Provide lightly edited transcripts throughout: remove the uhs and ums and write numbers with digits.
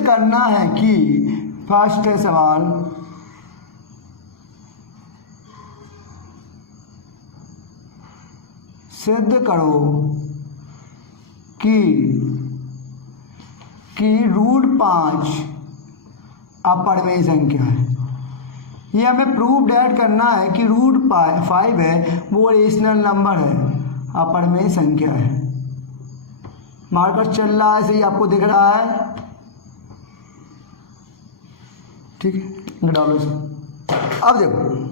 सिद्ध करना है कि, फर्स्ट है सवाल, सिद्ध करो कि रूट 5 अपरिमेय संख्या है। ये हमें प्रूफ डेट करना है कि रूट 5 है वो रेशनल नंबर है, अपरिमेय संख्या है। मार्कर चल रहा है, सही आपको दिख रहा है? ठीक है, डालो इसे। अब देखो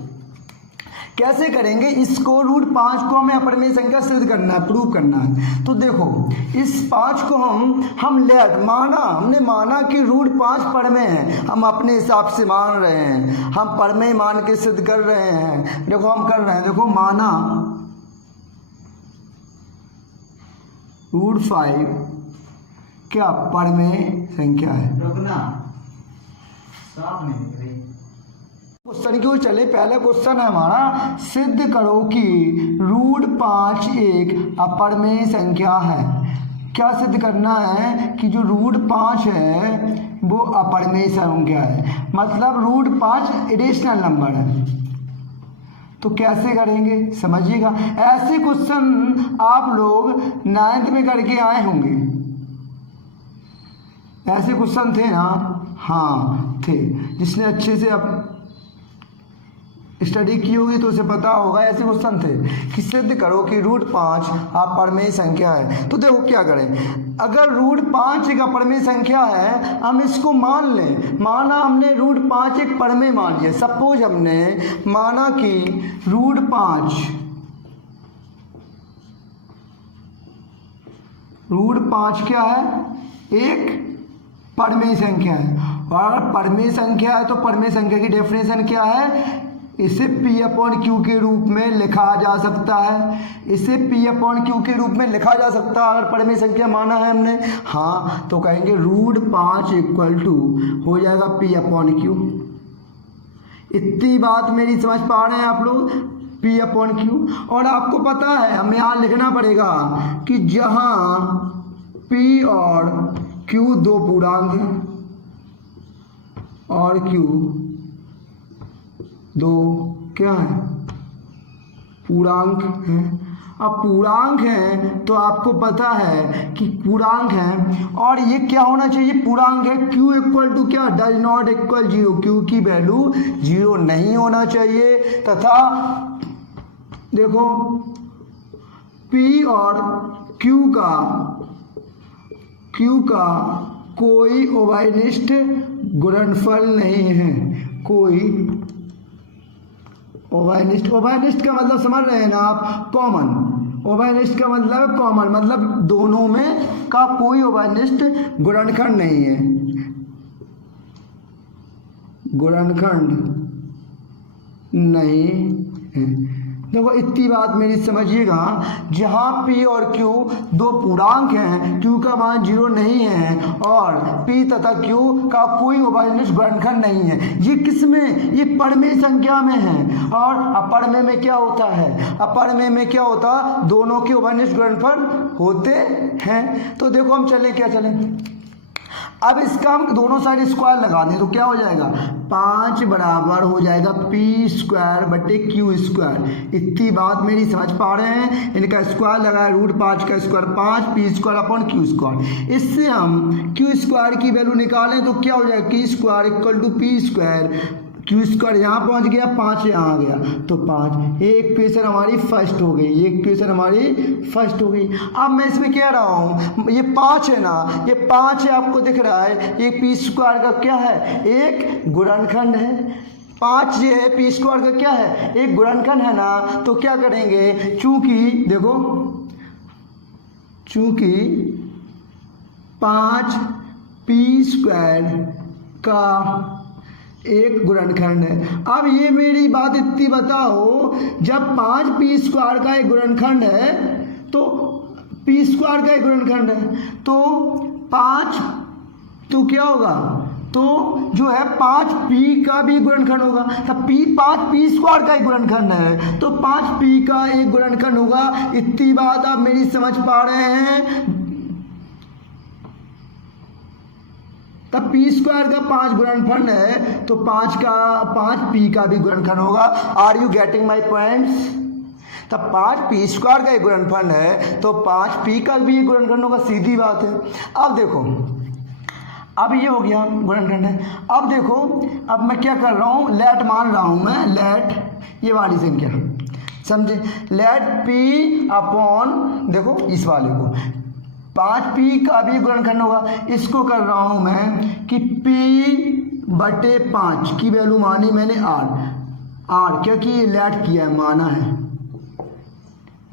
कैसे करेंगे इसको, रूट 5 को हमें अपरिमेय संख्या सिद्ध करना है, प्रूव करना है। तो देखो इस 5 को हम लेट माना, हमने माना कि रूट 5 परमेय है, हम अपने हिसाब से मान रहे हैं, हम परमेय मान के सिद्ध कर रहे हैं। देखो हम कर रहे हैं, देखो माना रूट 5 क्या परमेय संख्या है। रुकना, साफ नहीं दिख रही। क्वेश्चन क्यों चले, पहला क्वेश्चन है हमारा, सिद्ध करो कि रूट 5 एक अपरिमेय संख्या है। क्या सिद्ध करना है कि जो रूट 5 है वो अपरिमेय संख्या है, मतलब रूट 5 इरेशनल नंबर है। तो कैसे करेंगे समझिएगा, ऐसे क्वेश्चन आप लोग 9th में करके आए होंगे, ऐसे क्वेश्चन थे ना? हाँ थे, जिसने अच्छे से अब स्टडी की होगी तो उसे पता होगा। ऐसे क्वेश्चन थे कि सिद्ध करो कि रूट 5 अपरिमेय संख्या है। तो देखो क्या करें, अगर रूट 5 एक अपरिमेय संख्या है, हम इसको मान लें, माना हमने रूट 5 एक परमेय मान लिया। सपोज हमने माना कि रूट 5 क्या है, एक परमेय संख्या है। और परमेय संख्या है तो परमेय संख्या की डेफिनेशन क्या है, इसे P/Q के रूप में लिखा जा सकता है, इसे P/Q के रूप में लिखा जा सकता है अगर परमेय संख्या माना है हमने। हाँ, तो कहेंगे रूट 5 इक्वल टू हो जाएगा P/Q। इतनी बात मेरी समझ पा रहे हैं आप लोग, P/Q। और आपको पता है हमें यहाँ लिखना पड़ेगा कि जहाँ P और Q दो पूर्णांक हैं और Q दो क्या है, पूर्णांक हैं। अब पूर्णांक हैं तो आपको पता है कि पूर्णांक हैं और ये क्या होना चाहिए, पूर्णांक है। Q इक्वल टू क्या, डज नॉट इक्वल 0, Q की वैल्यू 0 नहीं होना चाहिए। तथा देखो P और Q का कोई उभयनिष्ठ गुणनफल नहीं है, कोई उभयनिष्ठ का मतलब समझ रहे हैं ना आप, कॉमन। उभयनिष्ठ का मतलब कॉमन, मतलब दोनों में का कोई उभयनिष्ठ गुणनखंड नहीं है, गुणनखंड नहीं है। देखो इतनी बात मेरी समझिएगा, जहाँ P और Q दो पूर्णांक हैं, Q का मान 0 नहीं है और P तथा Q का कोई उभयनिष्ठ गुणनखंड नहीं है। ये किस में, ये परमेय संख्या में है। और अपरमेय में क्या होता है, अपरमेय में क्या होता, दोनों के उभयनिष्ठ गुणनफल होते हैं। तो देखो हम चलें, क्या चलें, अब इसका हम दोनों साइड स्क्वायर लगा दें तो क्या हो जाएगा, 5 बराबर हो जाएगा P²/Q²। इतनी बात मेरी समझ पा रहे हैं, इनका स्क्वायर लगाया, रूट 5 का स्क्वायर 5, P²/Q²। इससे हम Q² की वैल्यू निकालें तो क्या हो जाएगा, Q² = P²। Q² यहाँ पहुँच गया, 5 यहाँ आ गया तो 5। एक इक्वेशन हमारी फर्स्ट हो गई, एक इक्वेशन हमारी फर्स्ट हो गई। अब मैं इसमें कह रहा हूँ ये 5 है ना, ये 5 है, आपको दिख रहा है, ये P² का क्या है, एक गुणनखंड है। 5 ये है, P² का क्या है, एक गुणनखंड है ना। तो क्या करेंगे, चूंकि देखो, चूंकि 5 P² का एक गुणनखंड है। अब ये मेरी बात इतनी बताओ, जब 5 P² का एक गुणनखंड है तो P² का एक गुणनखंड है तो 5 तो क्या होगा, तो जो है 5 P का भी गुणनखंड होगा। तब 5 P² का एक गुणनखंड है तो 5 P का एक गुणनखंड होगा। इतनी बात आप मेरी समझ पा रहे हैं, तब पी स्क्वायर का 5 गुणनखंड है तो 5 पी का भी गुणनखंड होगा। Are you getting my points? तब 5 पी स्क्वायर का एक गुणनखंड है तो 5 पी का भी एक गुणनखंड होगा, सीधी बात है। अब देखो, अब ये हो गया गुणनखंड है। अब देखो, अब मैं क्या कर रहा हूँ, लेट मान रहा हूँ मैं, लेट ये वाली संख्या, समझे, लेट पी अपॉन, देखो इस वाले को 5 पी का भी गुणनखंड होगा। इसको कर रहा हूँ मैं कि पी बटे 5 की वैल्यू मानी मैंने आर, क्योंकि ये लेट किया है, माना है,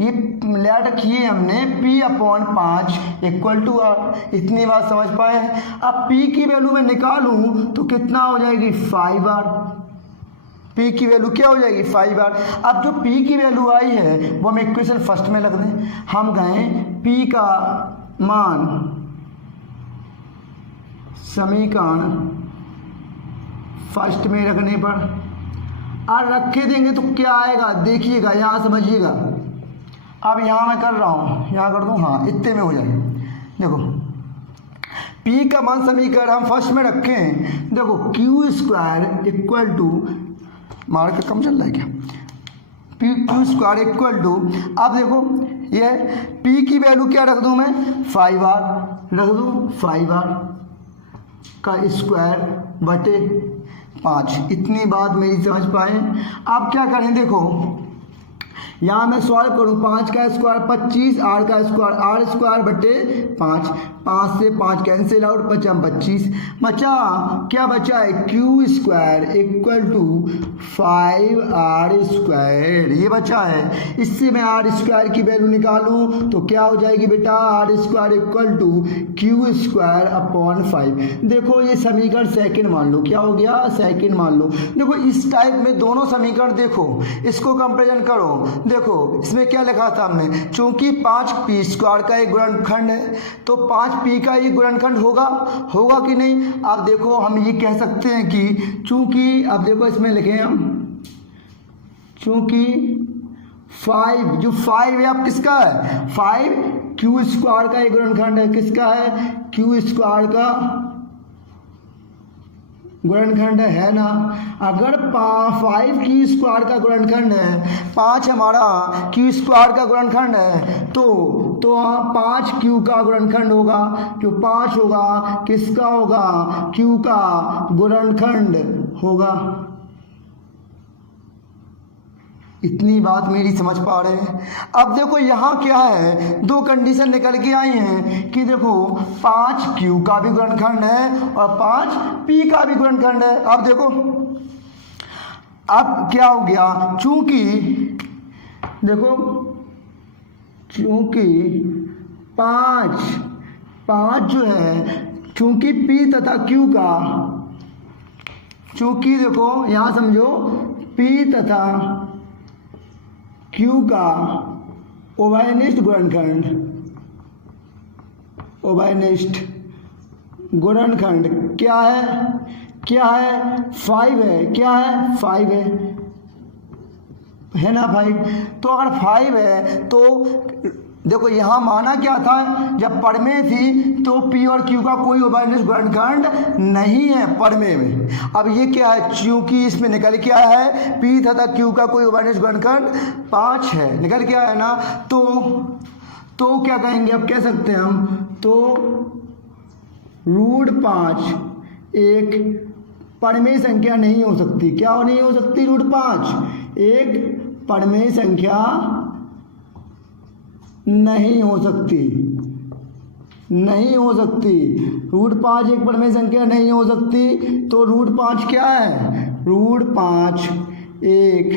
ये लेट किए हमने P upon 5 equal to R. इतनी बात समझ पाए हैं। अब P की वैल्यू मैं निकालूं तो कितना हो जाएगी, 5 आर। P की वैल्यू क्या हो जाएगी, 5 आर। अब जो P की वैल्यू आई है वो हम इक्वेशन फर्स्ट में रख दें। हम गए P का मान समीकरण फर्स्ट में रखने पर और रखे देंगे तो क्या आएगा, देखिएगा, यहाँ समझिएगा। अब यहाँ मैं कर रहा हूँ, यहाँ कर दूँ, हाँ इतने में हो जाएगा। देखो P का मान समीकरण हम फर्स्ट में रखें, देखो Q square equal to, mark कम चल रहा है क्या, क्यू स्क्वायर इक्वल टू, अब देखो ये P की वैल्यू क्या रख दूँ मैं, 5 आर रख दूँ, 5 आर का स्क्वायर बटे 5। इतनी बात मेरी समझ पाए। अब क्या करें, देखो यहाँ मैं सॉल्व करूँ, 5 का स्क्वायर 25, आर का स्क्वायर आर स्क्वायर बटे 5, 5 से 5 कैंसिल आउट, बचा 25, बचा क्या बचा है, Q square equal to 5 R square, ये बचा है। इससे मैं आर स्क्वायर की वैल्यू निकालूँ तो क्या हो जाएगी बेटा, R square equal to Q square upon 5। देखो ये समीकरण सेकंड मान लो, क्या हो गया, सेकंड मान लो। देखो इस टाइप में दोनों समीकरण देखो, इसको कंपेरिजन करो। देखो इसमें क्या लिखा था हमने, चूंकि 5 पी स्क्वायर का एक गुणनखंड है तो 5 पी का एक गुणनखंड होगा कि नहीं। अब देखो हम ये कह सकते हैं कि चूंकि, अब देखो इसमें लिखे हम, चूंकि 5 जो 5 है, अब किसका है, 5 क्यू स्क्वायर का एक गुणनखंड है, किसका है, क्यू स्क्वायर का गुणनखंड है ना। अगर 5 क्यू स्क्वायर का गुणनखंड है, 5 हमारा क्यू स्क्वायर का गुणनखंड है तो 5 क्यू का गुणनखंड होगा, जो 5 होगा किसका होगा, क्यू का गुणनखंड होगा। इतनी बात मेरी समझ पा रहे हैं। अब देखो यहाँ क्या है, दो कंडीशन निकल के आई हैं कि देखो 5 क्यू का भी गुणनखंड है और 5 पी का भी गुणनखंड है। अब देखो अब क्या हो गया, चूंकि देखो चूंकि 5 जो है, चूंकि पी तथा क्यू का, चूंकि देखो यहाँ समझो पी तथा क्यू का उभयनिष्ठ गुणनखंड क्या है 5 है, क्या है 5 है ना 5। तो अगर 5 है तो देखो यहाँ माना क्या था, जब पढ़मे थी तो पी और क्यू का कोई उभयनिष्ठ गुणनखंड नहीं है पढ़मे में। अब ये क्या है, क्योंकि इसमें निकल के आया है पी तथा क्यू का कोई उभयनिष्ठ गुणनखंड 5 है, निकल के आया है ना। तो क्या कहेंगे, अब कह सकते हैं हम, तो √5 एक पढ़मे संख्या नहीं हो सकती। क्या नहीं हो सकती, √5 एक पढ़मे संख्या नहीं हो सकती, √5 एक पढ़मे संख्या नहीं हो सकती। तो √5 क्या है, √5 एक,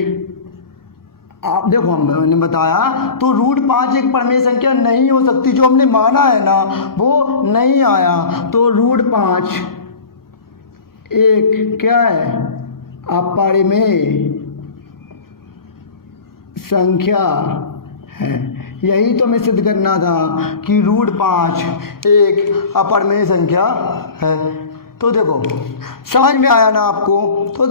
आप देखो मैंने बताया, तो √5 एक पढ़मे संख्या नहीं हो सकती, जो हमने माना है ना वो नहीं आया। तो √5 एक क्या है, अपरिमेय संख्या है। यही तो हमें सिद्ध करना था कि √5 एक अपरिमेय संख्या है। तो देखो समझ में आया ना आपको, तो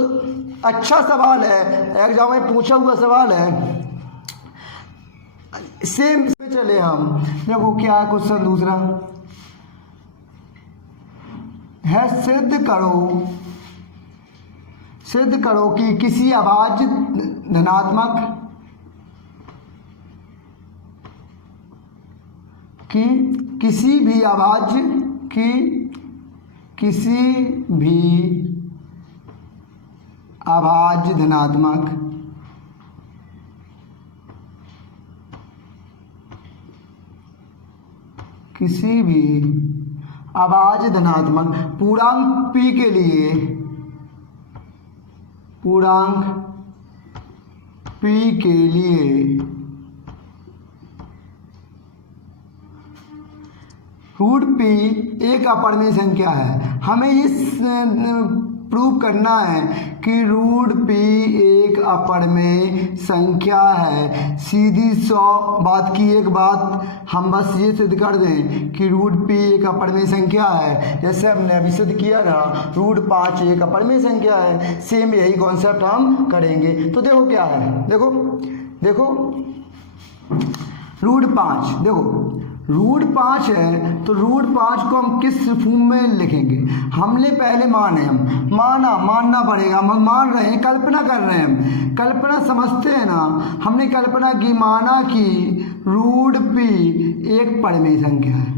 अच्छा सवाल है, एग्जाम में पूछा हुआ सवाल है। सेम पे चले हम, देखो क्या है क्वेश्चन दूसरा, है सिद्ध करो कि किसी अभाज्य धनात्मक कि किसी भी अभाज्य धनात्मक पूर्णांक p के लिए रूट p एक अपरिमेय संख्या है। हमें इस प्रूव करना है कि रूट p एक अपरिमेय संख्या है। सीधी 100 बात की एक बात हम बस ये सिद्ध कर दें कि रूट p एक अपरिमेय संख्या है, जैसे हमने अभी सिद्ध किया ना रूट 5 एक अपरिमेय संख्या है। सेम यही कॉन्सेप्ट हम करेंगे। तो देखो क्या है, देखो रूट 5 है तो रूट 5 को हम किस फॉर्म में लिखेंगे? हमने पहले मानना पड़ेगा। हम मान रहे हैं, कल्पना कर रहे हैं, हम कल्पना समझते हैं ना। हमने कल्पना की, माना कि रूट p एक परिमेय संख्या है।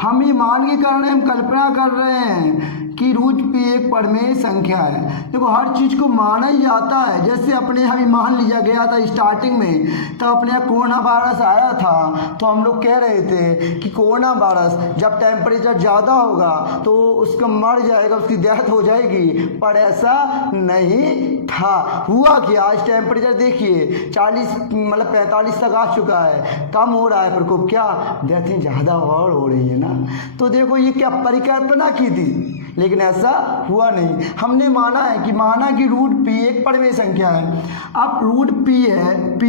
हम ये मान के कर रहे हैं, हम कल्पना कर रहे हैं कि रूट p एक परिमेय संख्या है। देखो हर चीज़ को माना ही जाता है। जैसे अपने यहाँ भी मान लिया गया था स्टार्टिंग में, तो अपने यहाँ कोरोना वायरस आया था तो हम लोग कह रहे थे कि कोरोना वायरस जब टेम्परेचर ज़्यादा होगा तो उसका मर जाएगा, उसकी डेथ हो जाएगी, पर ऐसा नहीं था। हुआ कि आज टेम्परेचर देखिए 45 तक आ चुका है, कम हो रहा है प्रकोप, क्या डेथें ज़्यादा और हो रही है ना। तो देखो ये क्या परिकल्पना की थी, लेकिन ऐसा हुआ नहीं। हमने माना कि रूट p एक परिमेय संख्या है। अब रूट p है, p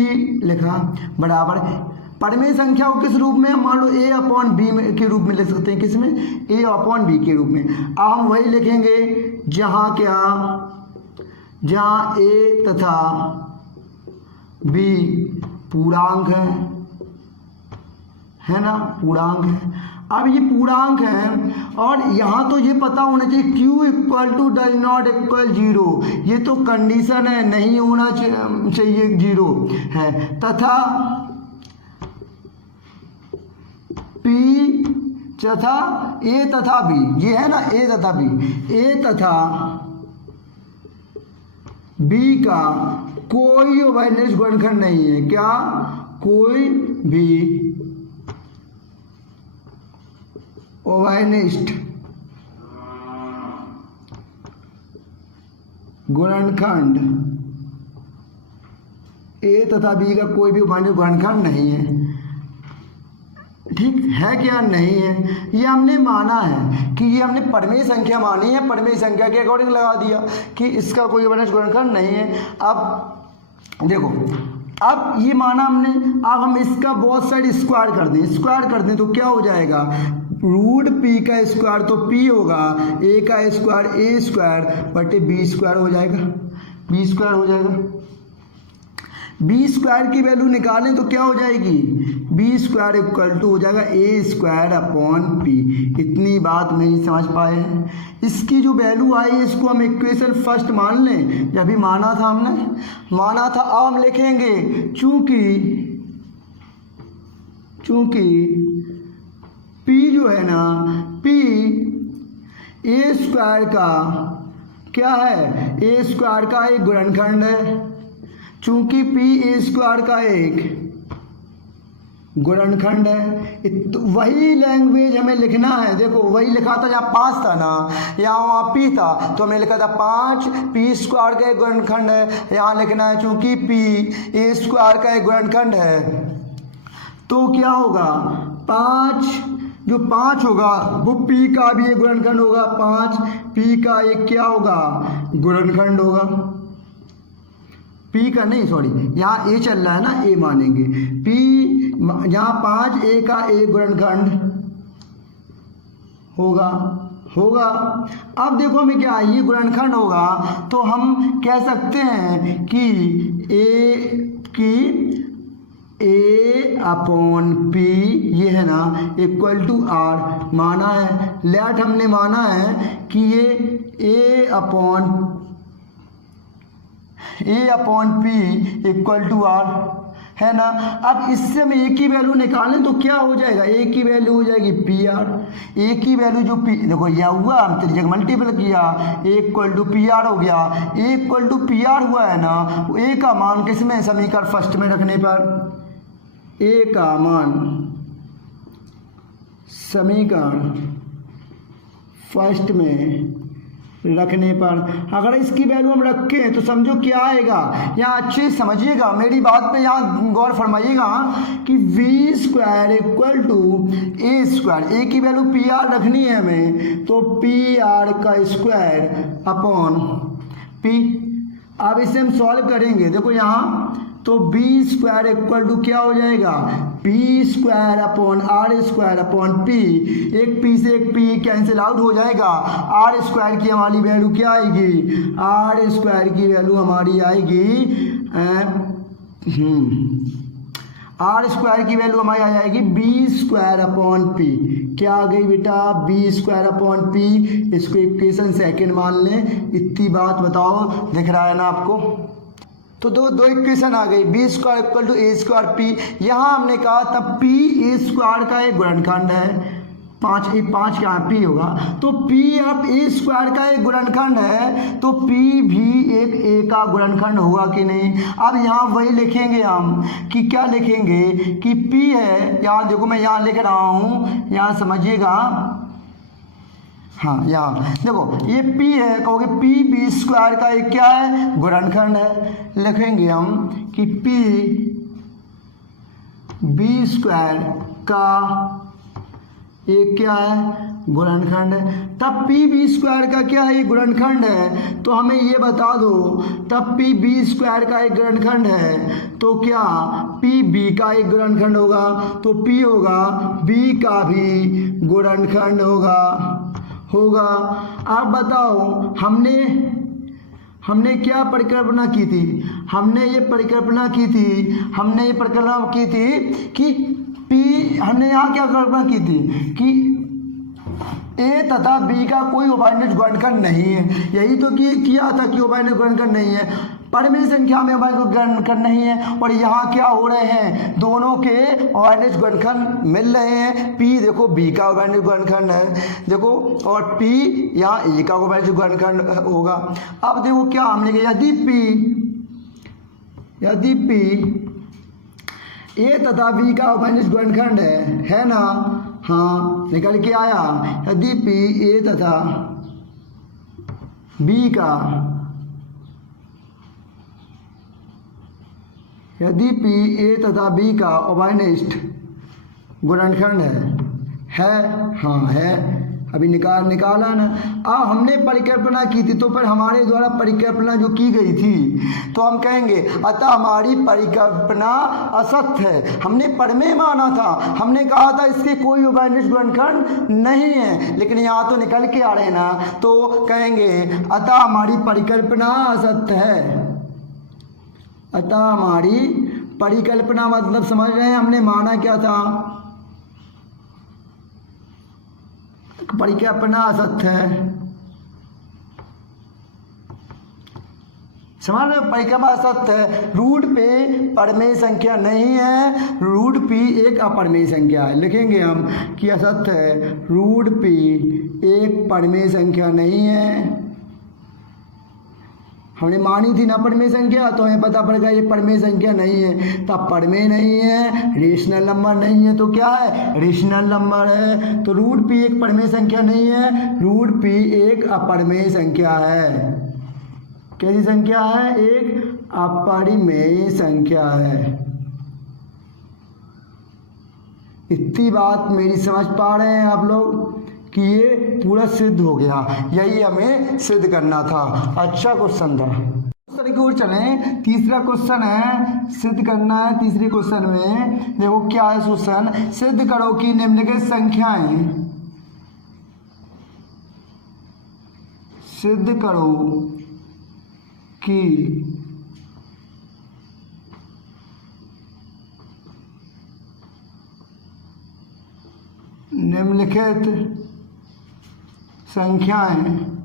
लिखा बराबर परिमेय संख्या को किस रूप में, मान लो a अपॉन b के रूप में लिख सकते हैं। किस में? a अपॉन b के रूप में। अब हम वही लिखेंगे जहाँ a तथा b पूर्णांक है ना, पूर्णांक है। अब ये पूर्णांक है और यहाँ तो ये पता होना चाहिए q equal to does not equal 0, ये तो कंडीशन है, नहीं होना चाहिए 0 है। तथा p तथा a तथा b, ये है ना a तथा b का कोई उभयनिष्ठ गुणनखंड नहीं है। क्या? कोई भी उभयनिष्ठ गुणनखंड a तथा b का कोई भी उभयनिष्ठ गुणनखंड नहीं है। ठीक है क्या? नहीं है। ये हमने माना है कि ये हमने परिमेय संख्या मानी है, परिमेय संख्या के अकॉर्डिंग लगा दिया कि इसका कोई उभयनिष्ठ गुणनखंड नहीं है। अब देखो, अब ये माना हमने, अब हम इसका बोथ साइड स्क्वायर कर दें तो क्या हो जाएगा? रूट p का स्क्वायर तो p होगा, a का स्क्वायर a स्क्वायर बटे b स्क्वायर हो जाएगा। b स्क्वायर की वैल्यू निकालें तो क्या हो जाएगी? b स्क्वायर इक्वल टू हो जाएगा a स्क्वायर अपॉन p। इतनी बात नहीं समझ पाए हैं? इसकी जो वैल्यू आई इसको हम इक्वेशन फर्स्ट मान लें, जब भी माना था। अब हम लिखेंगे चूंकि p जो है ना, p a स्क्वायर का क्या है? a स्क्वायर का एक गुणनखंड है। चूंकि p a स्क्वायर का एक गुणनखंड है, तो वही लैंग्वेज हमें लिखना है। देखो वही लिखा था, जहाँ 5 था ना, यहाँ वहाँ p था, तो हमने लिखा था 5 p स्क्वायर का एक गुणनखंड है। यहाँ लिखना है चूंकि p a स्क्वायर का एक गुणनखंड है, तो क्या होगा? 5 होगा वो p का भी एक गुणनखंड होगा। 5 p का एक क्या होगा? गुणनखंड होगा। p का नहीं, सॉरी, यहाँ a चल रहा है ना, a मानेंगे। p यहाँ 5 a का एक गुणनखंड होगा। अब देखो हमें क्या, ये गुणनखंड होगा तो हम कह सकते हैं कि ए अपॉन पी, ये है ना, इक्वल टू आर माना है। लेट हमने माना है कि ये A upon P equal to R है ना। अब इससे हम ए की वैल्यू निकालें तो क्या हो जाएगा, ए की वैल्यू हो जाएगी पी आर। ए की वैल्यू जो पी, देखो यह हुआ, हम तेरी जगह मल्टीपल किया, ए इक्वल टू पी आर हो गया। ए इक्वल टू पी आर हुआ है ना, ए का मान किस में, समीकरण फर्स्ट में रखने पर, ए का मान समीकरण फर्स्ट में रखने पर, अगर इसकी वैल्यू हम रखें तो समझो क्या आएगा। यहाँ अच्छे समझिएगा मेरी बात पे, यहाँ गौर फरमाइएगा कि V square equal to A square, A की वैल्यू पी आर रखनी है हमें, तो पी आर का स्क्वायर अपॉन पी। अब इसे हम सॉल्व करेंगे, देखो यहाँ तो बी स्क्वायर इक्वल टू क्या हो जाएगा, P square upon R square upon P. एक पी से एक पी कैंसिल आउट हो जाएगा। आर स्क्वायर की हमारी वैल्यू क्या आएगी, आर स्क्वायर की वैल्यू हमारी आएगी आर स्क्वायर की वैल्यू हमारी आ जाएगी बी स्क्वायर अपॉन पी। क्या आ गई बेटा, बी स्क्वायर अपॉन पी। इसको इक्वेशन सेकेंड मान लें। इतनी बात बताओ, दिख रहा है ना आपको। तो दो इक्वेशन आ गई, B square equal to A square P. यहाँ हमने कहा तब पी ए स्क्वायर का एक गुणनखंड है, पाँच का पी होगा, तो पी अब ए स्क्वायर का एक गुणनखंड है, तो पी भी एक ए का गुणनखंड होगा कि नहीं। अब यहाँ वही लिखेंगे हम कि क्या लिखेंगे कि पी है, यहाँ देखो मैं यहाँ लिख रहा हूँ, यहाँ समझिएगा। हाँ यहाँ देखो ये P है, कहोगे P बी स्क्वायर का एक क्या है, गुणनखंड है। लिखेंगे हम कि P बी स्क्वायर का एक क्या है, गुणनखंड है। तब P बी स्क्वायर का क्या है, ये गुणनखंड है, तो हमें ये बता दो तब P बी स्क्वायर का एक गुणनखंड है तो क्या P B का एक गुणनखंड होगा, तो P होगा B का भी गुणनखंड होगा। आप बताओ हमने क्या परिकल्पना की थी, हमने ये परिकल्पना की थी कि P, हमने यहाँ क्या कल्पना की थी कि ए तथा बी का कोई उभयनिष्ठ गुणनखंड नहीं है। यही तो किया था कि उभयनिष्ठ गुणनखंड नहीं है, परिमेय संख्या में उभयनिष्ठ गुणनखंड नहीं है। और यहाँ क्या हो रहे हैं, दोनों के उभयनिष्ठ गुणनखंड मिल रहे हैं। पी देखो बी का उभयनिष्ठ गुणनखंड है, देखो, और पी यहाँ ए का उभयनिष्ठ गुणनखंड होगा। अब देखो क्या हमने कहा, यदि पी ए तथा बी का उभयनिष्ठ गुणनखंड है ना, हाँ निकल के आया। यदि पी ए तथा बी का, यदि पी ए तथा बी का उभयनिष्ठ गुणनखंड है, हाँ है, अभी निकाला ना। अब हमने परिकल्पना की थी, तो पर हमारे द्वारा परिकल्पना जो की गई थी, तो हम कहेंगे अतः हमारी परिकल्पना असत्य है। हमने प्रमेय माना था, हमने कहा था इसके कोई उभयनिष्ठ गुणनखंड नहीं है, लेकिन यहाँ तो निकल के आ रहे हैं ना, तो कहेंगे अतः हमारी परिकल्पना असत्य है। अतः हमारी परिकल्पना मतलब समझ रहे हैं, हमने माना क्या था, परिकल्पना असत्य है। समझ रहे, परिकल्पना असत्य है। रूट पे परमेय संख्या नहीं है, रूट पी एक अपरमेय संख्या है। लिखेंगे हम कि असत्य है, रूट पी एक परमेय संख्या नहीं है। हमने मानी थी ना परमेय संख्या, तो हमें पता पड़ गया ये परमेय संख्या नहीं है। तब परमेय नहीं है, रेशनल नंबर नहीं है, तो क्या है, रेशनल नंबर है। तो रूट पी एक परमेय संख्या नहीं है, रूट पी एक अपरमेय संख्या है। कैसी संख्या है, एक अपरिमेय संख्या है। इतनी बात मेरी समझ पा रहे हैं आप लोग कि ये पूरा सिद्ध हो गया, यही हमें सिद्ध करना था। अच्छा क्वेश्चन था। क्वेश्चन की ओर चलें। तीसरा क्वेश्चन है, सिद्ध करना है। तीसरे क्वेश्चन में देखो क्या है क्वेश्चन, सिद्ध करो कि निम्नलिखित संख्याएं, सिद्ध करो कि निम्नलिखित संख्याएं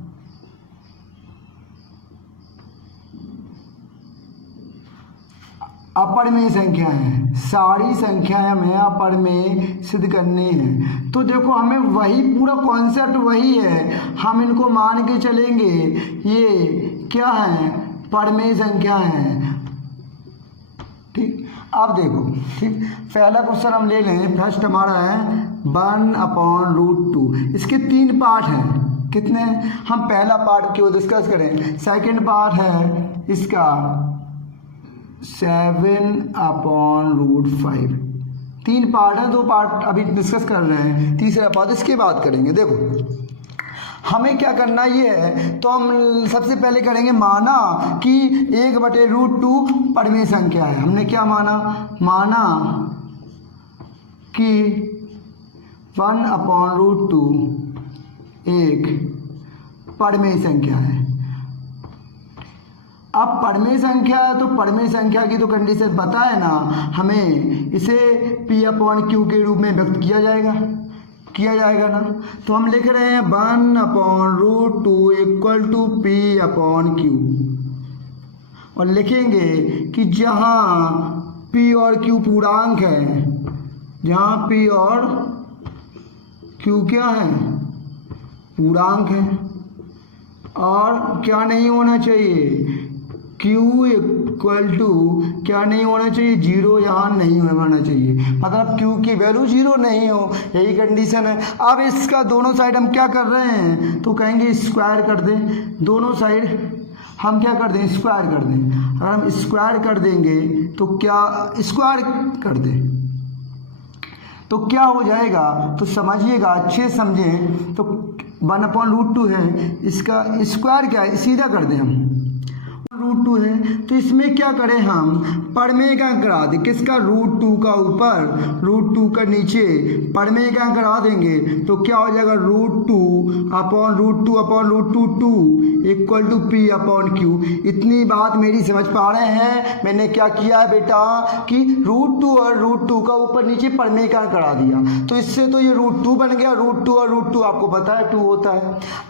अपरिमेय संख्या है, सारी संख्याएं हमें अपरिमेय सिद्ध करनी है। तो देखो हमें वही पूरा कॉन्सेप्ट वही है, हम इनको मान के चलेंगे ये क्या है, परिमेय संख्या है। ठीक, अब देखो, ठीक, पहला क्वेश्चन हम ले लें। फर्स्ट हमारा है 1/√2। इसके 3 पार्ट हैं, कितने? हम पहला पार्ट क्यों डिस्कस करें। सेकंड पार्ट है इसका 7/√5। 3 पार्ट है, 2 पार्ट अभी डिस्कस कर रहे हैं, तीसरा पार्ट इसके बाद करेंगे। देखो हमें क्या करना ये है, तो हम सबसे पहले करेंगे माना कि 1/√2 परिमेय संख्या है। हमने क्या माना कि 1/√2 एक परिमेय संख्या है। अब परिमेय संख्या है तो परिमेय संख्या की तो कंडीशन पता है ना, हमें इसे P/Q के रूप में व्यक्त किया जाएगा ना। तो हम लिख रहे हैं 1/√2 = P/Q और लिखेंगे कि जहाँ P और Q पूर्णांक है, जहाँ P और Q क्या है, पूर्णांक है, और क्या नहीं होना चाहिए, Q = क्या नहीं होना चाहिए, 0 यहाँ नहीं होना चाहिए, मतलब Q की वैल्यू 0 नहीं हो, यही कंडीशन है। अब इसका दोनों साइड हम क्या कर रहे हैं, तो कहेंगे स्क्वायर कर दें। दोनों साइड हम क्या कर दें, स्क्वायर कर दें। अगर हम स्क्वायर कर देंगे तो क्या, स्क्वायर कर दें तो क्या हो जाएगा, तो समझिएगा, अच्छे समझें। तो 1/√2 है, इसका स्क्वायर क्या है, सीधा कर दें हम। √2 है तो इसमें क्या करें, हम परिमेय का अंक करा दें। किसका, √2 का ऊपर, √2 का नीचे परिमेय का अंक करा देंगे तो क्या हो जाएगा, √2/√2/√2 = P/Q। इतनी बात मेरी समझ पा रहे हैं। मैंने क्या किया है बेटा कि √2 और √2 का ऊपर नीचे परिमेय का अंक करा दिया, तो इससे तो ये √2 बन गया। √2 और √2 आपको पता है 2 होता है।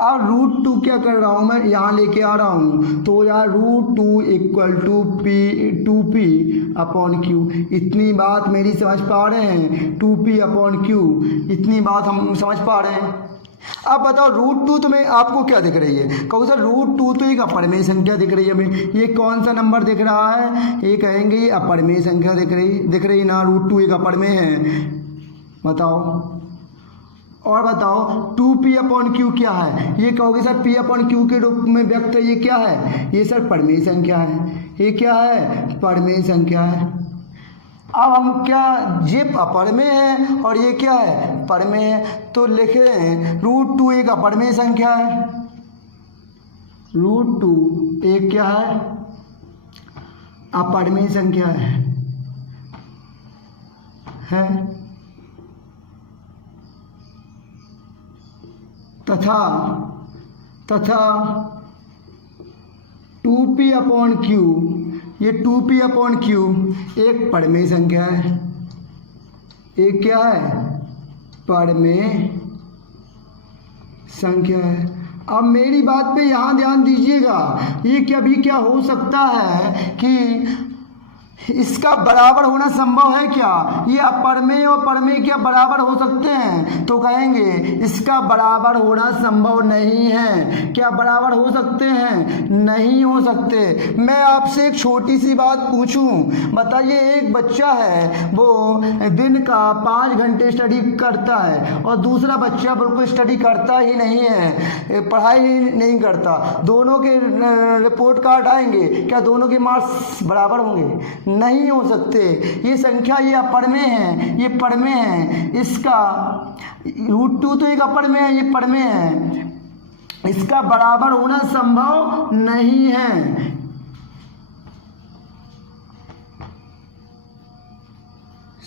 अब √2 क्या कर रहा हूँ मैं, यहाँ लेके आ रहा हूँ, तो यार √2 = 2P/Q। इतनी बात मेरी समझ पा रहे हैं, 2P/Q, इतनी बात हम समझ पा रहे हैं। अब बताओ √2 तुम्हें आपको क्या दिख रही है, कहो सर √2 तो एक अपरिमेय संख्या दिख रही है हमें। ये कौन सा नंबर दिख रहा है, ये कहेंगे ये अपरिमेय संख्या दिख रही ना, √2 एक अपरिमेय है। बताओ, और बताओ 2P/Q क्या है, ये कहोगे सर P/Q के रूप में व्यक्त है, ये क्या है, ये सर परिमेय संख्या है। ये क्या है, परिमेय संख्या है। अब हम क्या, ये अपरिमेय है और ये क्या है, परिमेय है, तो लिख रहे हैं √2 एक अपरिमेय संख्या है। √2 एक क्या है, अपरिमेय संख्या है तथा 2P/Q, ये 2P/Q एक परिमेय संख्या है। एक क्या है, परिमेय संख्या है। अब मेरी बात पे यहाँ ध्यान दीजिएगा, ये कभी क्या हो सकता है कि इसका बराबर होना संभव है क्या, ये अपरिमेय और परिमेय क्या बराबर हो सकते हैं, तो कहेंगे इसका बराबर होना संभव नहीं है। क्या बराबर हो सकते हैं, नहीं हो सकते। मैं आपसे एक छोटी सी बात पूछूं, बताइए एक बच्चा है वो दिन का 5 घंटे स्टडी करता है और दूसरा बच्चा बिल्कुल स्टडी करता ही नहीं है, पढ़ाई ही नहीं करता, दोनों के रिपोर्ट कार्ड आएंगे, क्या दोनों के मार्क्स बराबर होंगे, नहीं हो सकते। ये संख्या ये अपरिमेय है, ये परिमेय है। इसका √2 तो एक अपरिमेय है, ये परिमेय है, इसका बराबर होना संभव नहीं है।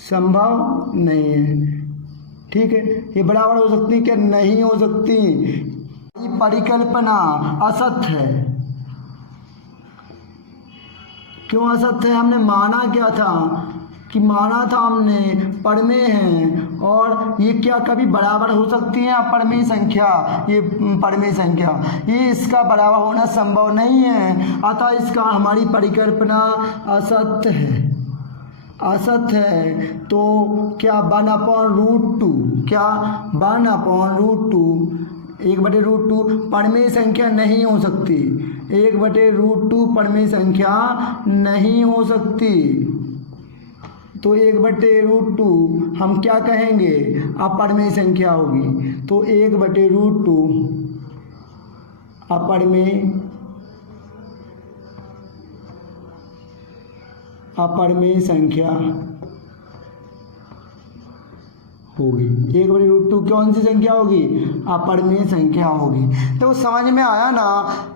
संभव नहीं है, ठीक है। ये बराबर हो सकती क्या, नहीं हो सकती। ये परिकल्पना असत्य है। क्यों असत्य है, हमने माना क्या था कि माना था हमने परमेय हैं और ये क्या कभी बराबर हो सकती है परमेय संख्या, ये परमेय संख्या ये इसका बराबर होना संभव नहीं है, अतः इसका हमारी परिकल्पना असत्य है, असत्य है। तो क्या 1/√2, क्या 1/√2 1/√2 परमेय संख्या नहीं हो सकती, 1/√2 परमेय संख्या नहीं हो सकती। तो 1/√2 हम क्या कहेंगे, अपरमेय संख्या होगी। तो 1/√2 अपरमेय संख्या होगी। 1/√2 कौन सी संख्या होगी, अपरमेय संख्या होगी। तो समझ में आया ना।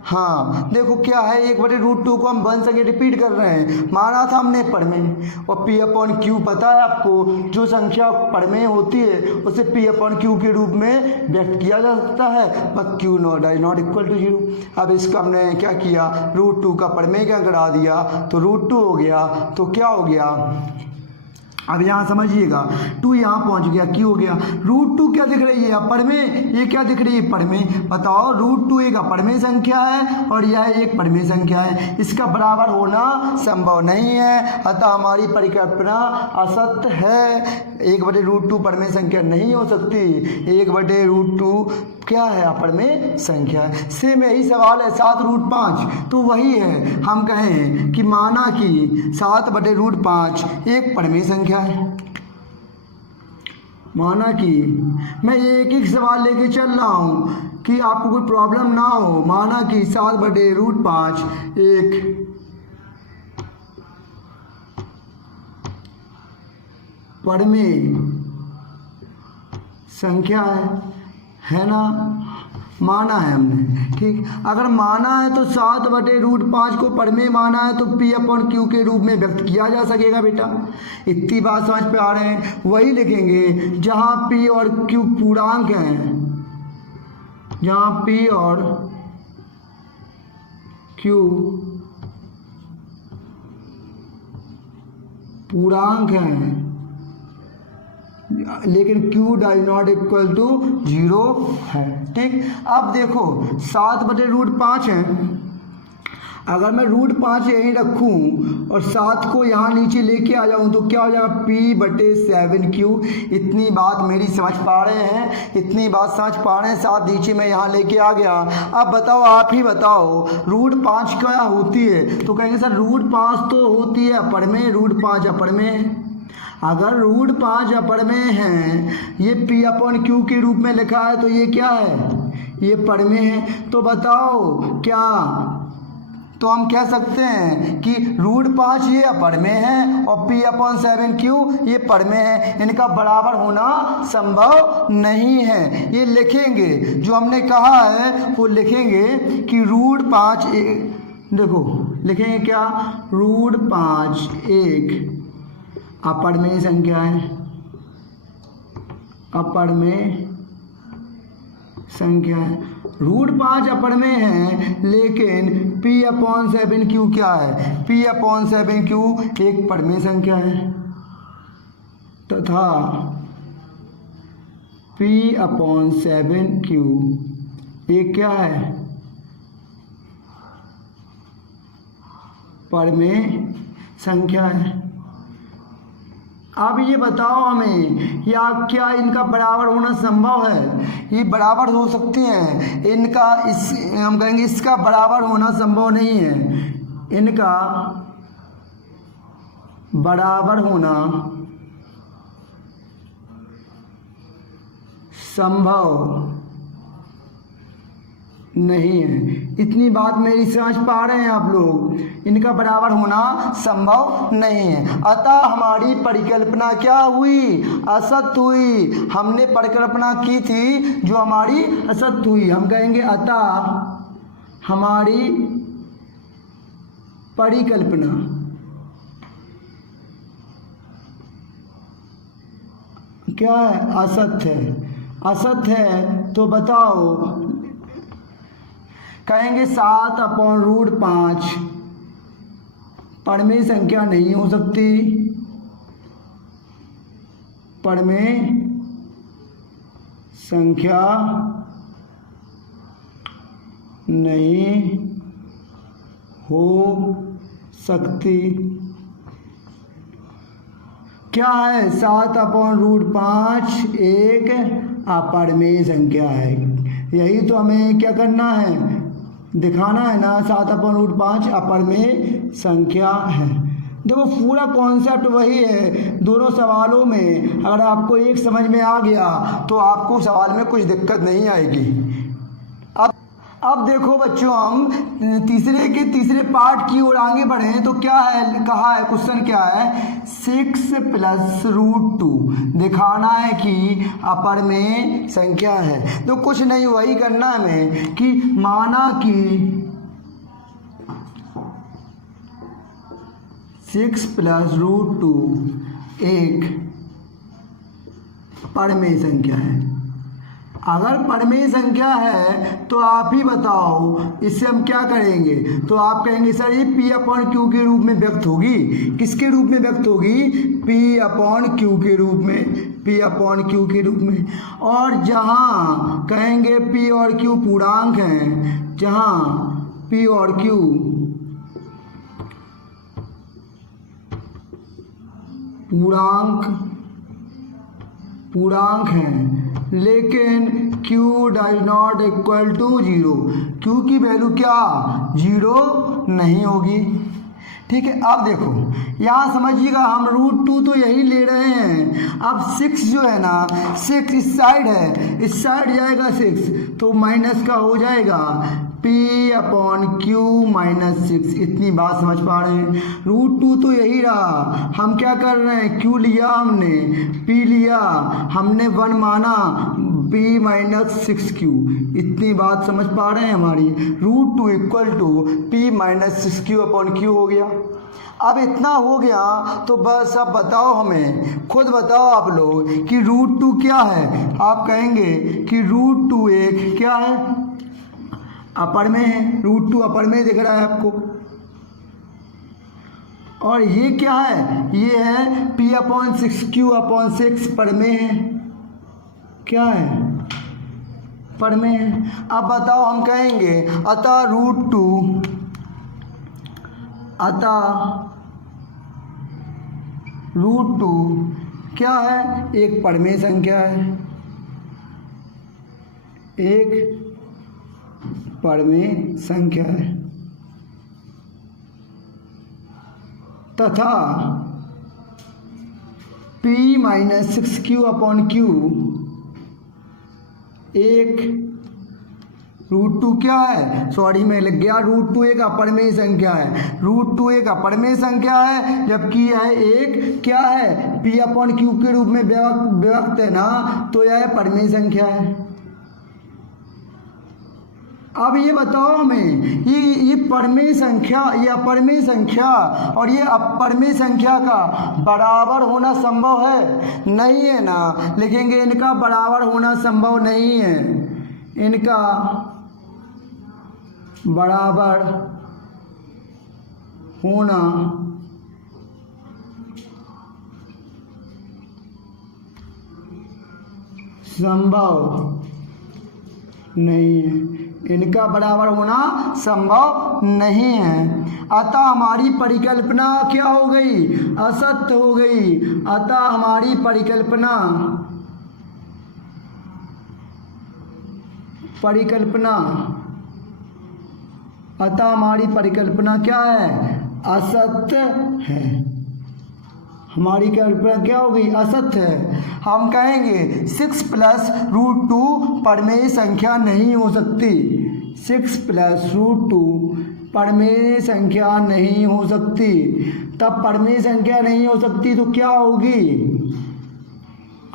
हाँ देखो क्या है, 1/√2 को हम 1 से रिपीट कर रहे हैं, माना था हमने परमेय, और P/Q पता है आपको, जो संख्या परमेय होती है उसे P/Q के रूप में व्यक्त किया जा सकता है, but Q not equal to 0। अब इसका हमने क्या किया, √2 का परमेय का करा दिया तो √2 हो गया। तो क्या हो गया, अब यहाँ समझिएगा, 2 यहाँ पहुँच गया, Q हो गया। √2 क्या दिख रही है, अपरमेय, ये क्या दिख रही है, परमेय। बताओ √2 एक अपरमेय संख्या है और यह एक परमेय संख्या है, इसका बराबर होना संभव नहीं है, अतः हमारी परिकल्पना असत्य है। 1/√2 परमेय संख्या नहीं हो सकती, 1/√2 क्या है, अपरमेय संख्या है। सेम यही सवाल है 7√5, तो वही है, हम कहें कि माना कि 7/√5 एक परमेय संख्या है। माना कि मैं एक एक सवाल लेके चल रहा हूँ कि आपको कोई प्रॉब्लम ना हो। माना कि 7/√5 एक परमेय संख्या है ना, माना है हमने, ठीक। अगर माना है तो 7/√5 को परमेय माना है तो P/Q के रूप में व्यक्त किया जा सकेगा बेटा। इतनी बात समझ पे आ रहे हैं, वही लिखेंगे जहाँ P और Q पूर्णांक हैं, जहाँ P और Q पूर्णांक हैं लेकिन Q does not equal to 0 है, ठीक। अब देखो 7/√5 है, अगर मैं √5 यहीं रखूं और 7 को यहाँ नीचे लेके आ जाऊं तो क्या हो जाएगा, P/7Q। इतनी बात मेरी समझ पा रहे हैं, इतनी बात समझ पा रहे हैं। 7 नीचे मैं यहाँ लेके आ गया। अब बताओ, आप ही बताओ, √5 क्या होती है, तो कहेंगे सर √5 तो होती है अपरमेय, √5 अपरमेय है। अगर √5 अपरमेय है, ये P/Q के रूप में लिखा है तो ये क्या है, ये परमेय है। तो बताओ क्या, तो हम कह सकते हैं कि √5 ये अपरमेय है और P/7Q ये परमेय है, इनका बराबर होना संभव नहीं है। ये लिखेंगे, जो हमने कहा है वो लिखेंगे कि √5 देखो लिखेंगे क्या, √5 एक अपरमेय संख्या है, अपरमेय संख्या है। √5 अपरमेय है लेकिन P/7Q क्या है, P/7Q एक परमेय संख्या है तथा P/7Q एक क्या है, परमेय संख्या है। अब ये बताओ हमें, या क्या इनका बराबर होना संभव है, ये बराबर हो सकते हैं, इनका हम कहेंगे इसका बराबर होना संभव नहीं है, इनका बराबर होना संभव नहीं है। इतनी बात मेरी समझ पा रहे हैं आप लोग, इनका बराबर होना संभव नहीं है, अतः हमारी परिकल्पना क्या हुई, असत्य हुई। हमने परिकल्पना की थी जो हमारी असत्य हुई, हम कहेंगे अतः हमारी परिकल्पना क्या है, असत्य है। असत्य है तो बताओ, कहेंगे 7/√5 परमेय संख्या नहीं हो सकती, पर में संख्या नहीं हो सकती। क्या है? 7/√5 एक अपरिमेय संख्या है। यही तो हमें क्या करना है, दिखाना है ना। 7/√5 अपरिमेय संख्या है। देखो पूरा कॉन्सेप्ट वही है दोनों सवालों में। अगर आपको एक समझ में आ गया तो आपको सवाल में कुछ दिक्कत नहीं आएगी। अब देखो बच्चों, हम तीसरे पार्ट की ओर आगे बढ़े तो क्या है, कहा है क्वेश्चन क्या है, 6+√2 दिखाना है कि अपरिमेय संख्या है। तो कुछ नहीं, वही करना है हमें कि माना कि 6+√2 एक परिमेय संख्या है। अगर परिमेय संख्या है तो आप ही बताओ इससे हम क्या करेंगे। तो आप कहेंगे सर ये P/Q के रूप में व्यक्त होगी। किसके रूप में व्यक्त होगी? P/Q के रूप में, P/Q के रूप में। और जहाँ कहेंगे P और Q पूर्णांक हैं, जहाँ P और Q पूर्णांक हैं लेकिन Q does not equal to 0, Q की वैल्यू क्या 0 नहीं होगी। ठीक है, अब देखो यहाँ समझिएगा, हम √2 तो यही ले रहे हैं। अब 6 जो है ना, 6 इस साइड है, इस साइड जाएगा 6 तो माइनस का हो जाएगा P/Q -6। इतनी बात समझ पा रहे हैं। √2 तो यही रहा, हम क्या कर रहे हैं, Q लिया हमने, P लिया हमने, 1 माना, P -6Q। इतनी बात समझ पा रहे हैं हमारी। √2 = P -6Q/Q हो गया। अब इतना हो गया तो बस अब बताओ, हमें खुद बताओ आप लोग कि √2 क्या है। आप कहेंगे कि √2 एक क्या है, अपरिमेय है। √2 अपरिमेय दिख रहा है आपको। और ये क्या है, ये है P/6Q/6 परिमेय है। क्या है? परिमेय है। अब बताओ, हम कहेंगे अतः √2 क्या है, एक परिमेय संख्या है, एक परिमेय संख्या है। तथा P -6Q/Q एक √2 क्या है, सॉरी मैं लग गया, √2 एक अपरिमेय संख्या है। √2 एक अपरिमेय संख्या है, जबकि यह एक क्या है, P/Q के रूप में व्यक्त है ना, तो यह परिमेय संख्या है। अब ये बताओ हमें, ये परिमेय संख्या, ये अपरिमेय संख्या और ये अपरिमेय संख्या का बराबर होना संभव है? नहीं है ना। लिखेंगे इनका बराबर होना संभव नहीं है, इनका बराबर होना संभव नहीं है, इनका बराबर होना संभव नहीं है। अतः हमारी परिकल्पना क्या हो गई, असत्य हो गई। अतः हमारी परिकल्पना अतः हमारी परिकल्पना क्या है, असत्य है। हमारी कल्पना क्या हो गई, असत्य है। हम कहेंगे 6+√2 परिमेय संख्या नहीं हो सकती। 6+√2 परिमेय संख्या नहीं हो सकती। तब परिमेय संख्या नहीं हो सकती तो क्या होगी,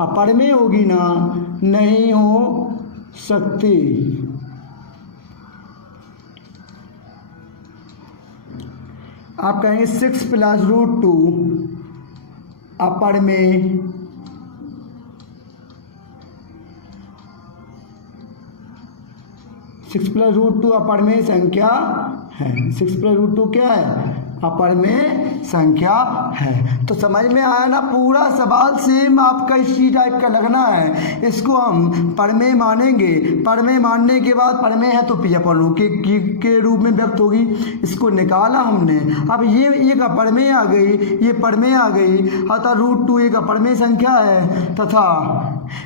अपरिमेय होगी ना, नहीं हो सकती। आप कहेंगे 6+√2 अपरिमेय √2 अपरिमेय संख्या है। 6+√2 क्या है, अपरमेय संख्या है। तो समझ में आया ना, पूरा सवाल सेम आपका इसी टाइप का लगना है। इसको हम परमेय मानेंगे, परमेय मानने के बाद परमेय है तो पी अपन रूट के रूप में व्यक्त होगी। इसको निकाला हमने। अब ये एक अपरमेय आ गई, ये परमेय आ गई, अतः √2 एक अपरमेय संख्या है तथा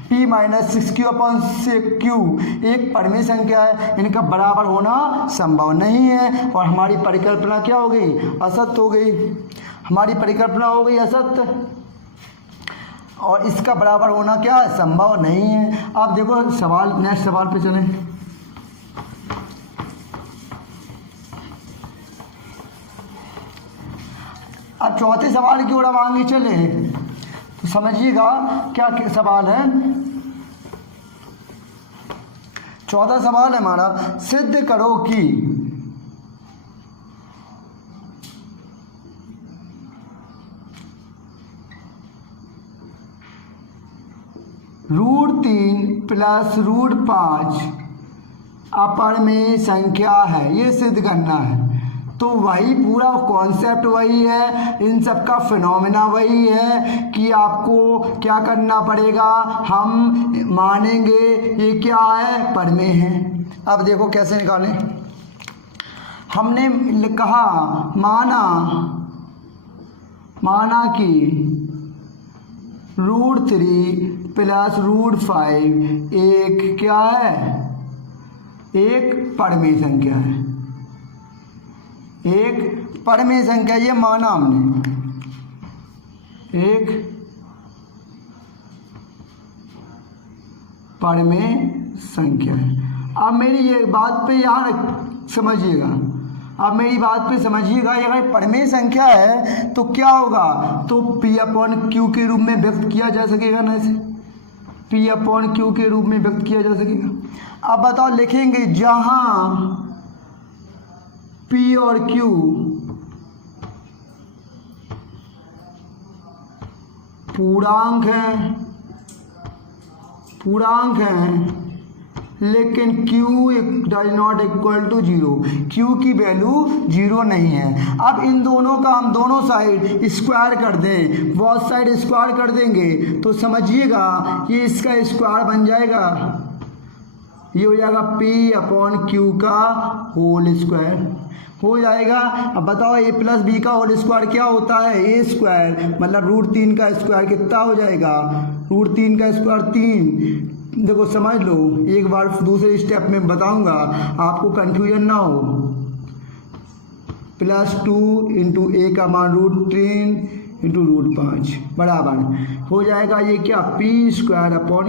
p - 6q/q एक परमेय संख्या है। इनका बराबर होना संभव नहीं है और हमारी परिकल्पना क्या हो गई? असत्य हो गई। हमारी परिकल्पना हो गई असत्य और इसका बराबर होना क्या है? संभव नहीं है। अब देखो सवाल, नेक्स्ट सवाल पे चलें। अब चौथे सवाल की ओर हम आगे चले तो समझिएगा क्या सवाल है। चौथा सवाल है हमारा, सिद्ध करो कि √3 + √5 अपरमेय संख्या है। ये सिद्ध करना है। तो वही पूरा कॉन्सेप्ट वही है, इन सब का फिनोमेना वही है कि आपको क्या करना पड़ेगा, हम मानेंगे ये क्या है? परमेय है। अब देखो कैसे निकालें। हमने कहा माना कि √3 + √5 एक क्या है? एक परमेय संख्या है। एक परमेय संख्या, ये माना हमने, एक परमेय संख्या है। अब मेरी ये बात पे यहाँ समझिएगा, अब मेरी बात पे समझिएगा, अगर परमेय संख्या है तो क्या होगा? तो p/q के रूप में व्यक्त किया जा सकेगा ना, इसे p/q के रूप में व्यक्त किया जा सकेगा। अब बताओ, लिखेंगे जहाँ P और Q पूर्णांक हैं लेकिन Q does not equal to 0, Q की वैल्यू 0 नहीं है। अब इन दोनों का हम दोनों साइड स्क्वायर कर दें, बहुत साइड स्क्वायर कर देंगे तो समझिएगा ये इसका स्क्वायर बन जाएगा, ये हो जाएगा P/Q का होल स्क्वायर हो जाएगा। अब बताओ a + b का होल स्क्वायर क्या होता है? a² मतलब √3 का स्क्वायर कितना हो जाएगा? √3 का स्क्वायर 3। देखो समझ लो, एक बार दूसरे स्टेप में बताऊंगा आपको कंफ्यूजन ना हो। +2 × a का मान √3 × √5 बराबर हो जाएगा ये क्या? p² /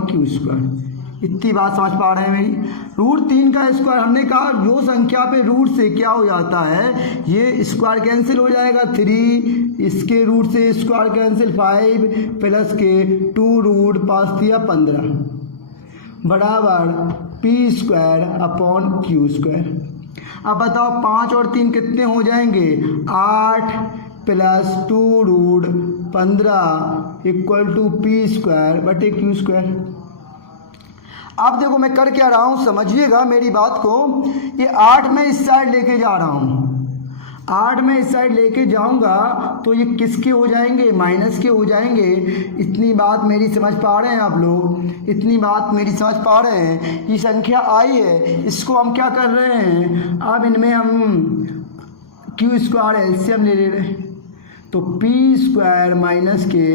q²। इतनी बात समझ पा रहे हैं मेरी? √3 का स्क्वायर, हमने कहा जो संख्या पे रूट से क्या हो जाता है, ये स्क्वायर कैंसिल हो जाएगा, 3 इसके रूट से स्क्वायर कैंसिल, 5 प्लस के 2 √5 = 15 बराबर p² / q²। अब बताओ 5 और 3 कितने हो जाएंगे? 8 + 2 √15 = p² / q²। अब देखो मैं कर क्या रहा हूँ, समझिएगा मेरी बात को। ये 8 मैं इस साइड लेके जा रहा हूँ, 8 में इस साइड लेके जाऊंगा तो ये किसके हो जाएंगे? माइनस के हो जाएंगे। इतनी बात मेरी समझ पा रहे हैं आप लोग? इतनी बात मेरी समझ पा रहे हैं? ये संख्या आई है, इसको हम क्या कर रहे हैं? अब इनमें हम q² एलसीएम ले रहे हैं तो p² - के